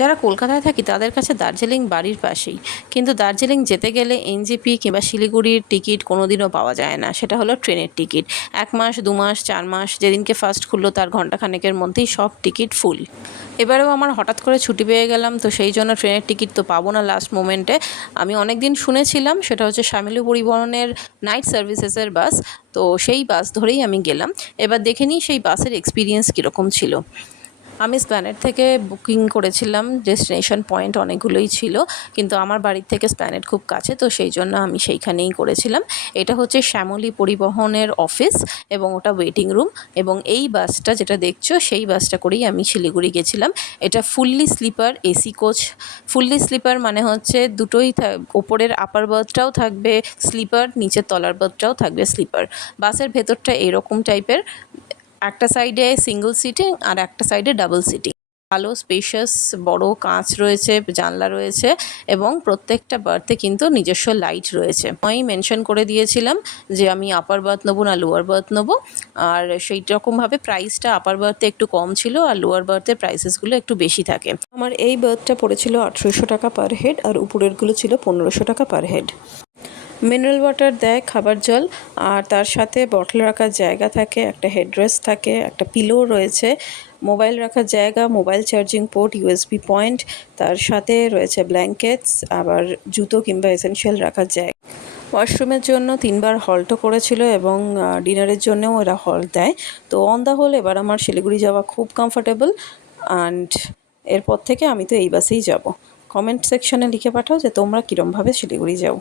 যারা কলকাতায় থাকি তাদের কাছে দার্জিলিং বাড়ির পাশেই, কিন্তু দার্জিলিং যেতে গেলে এনজেপি কিংবা শিলিগুড়ির টিকিট কোনো দিনও পাওয়া যায় না। সেটা হলো ট্রেনের টিকিট। 1 মাস, 2 মাস, 4 মাস, যেদিনকে ফার্স্ট খুললো তার ঘণ্টাখানেকের মধ্যেই সব টিকিট ফুল। এবারেও আমার হঠাৎ করে ছুটি পেয়ে গেলাম, তো সেই জন্য ট্রেনের টিকিট তো পাবো না লাস্ট মোমেন্টে। আমি অনেক দিন শুনেছিলাম সেটা হচ্ছে শ্যামিলি পরিবহনের নাইট সার্ভিসেসের বাস, তো সেই বাস ধরেই আমি গেলাম। এবার দেখে নিই সেই বাসের এক্সপিরিয়েন্স কীরকম ছিল। আমি স্প্ল্যানেড থেকে বুকিং করেছিলাম, ডেস্টিনেশন পয়েন্ট অনেকগুলোই ছিল, কিন্তু আমার বাড়ির থেকে স্প্ল্যানেড খুব কাছে, তো সেই জন্য আমি সেইখানেই করেছিলাম। এটা হচ্ছে শ্যামলী পরিবহনের অফিস এবং ওটা ওয়েটিং রুম। এবং এই বাসটা যেটা দেখছো সেই বাসটা করেই আমি শিলিগুড়ি গেছিলাম। এটা fully sleeper AC coach. Fully sleeper মানে হচ্ছে দুটোই ওপরের আপার বার্থটাও থাকবে স্লিপার, নিচের তলার বার্থটাও থাকবে স্লিপার। বাসের ভেতরটা এরকম টাইপের, একটা সাইডে সিঙ্গল সিটিং আর একটা সাইডে ডাবল সিটিং। ভালো স্পেশাস বড় কাঁচ রয়েছে, জানলা রয়েছে এবং প্রত্যেকটা বার্থে কিন্তু নিজস্ব লাইট রয়েছে। আমি মেনশন করে দিয়েছিলাম যে আমি আপার বার্থ নেবো না লোয়ার বার্থ নেবো, আর সেই রকমভাবে প্রাইসটা আপার বার্থে একটু কম ছিল আর লোয়ার বার্থের প্রাইসেসগুলো একটু বেশি থাকে। আমার এই বার্থটা পড়েছিল 1800 টাকা পার হেড আর উপরেরগুলো ছিল 1500 টাকা পার হেড। মিনারেল ওয়াটার দেয়, খাবার জল, আর তার সাথে বটল রাখার জায়গা থাকে, একটা হেডরেস্ট থাকে, একটা পিলো রয়েছে, মোবাইল রাখার জায়গা, mobile charging port, USB point, তার সাথে রয়েছে ব্ল্যাঙ্কেটস, আবার জুতো কিংবা এসেনশিয়াল রাখার জায়গা। ওয়াশরুমের জন্য 3বার হল্টও করেছিল এবং ডিনারের জন্যও এরা হল্ট দেয়। তো অন দ্য হোল এবার আমার শিলিগুড়ি যাওয়া খুব কমফোর্টেবল। অ্যান্ড এরপর থেকে আমি তো এই বাসেই যাব। কমেন্ট সেকশনে লিখে পাঠাও যে তোমরা কীরমভাবে শিলিগুড়ি যাও।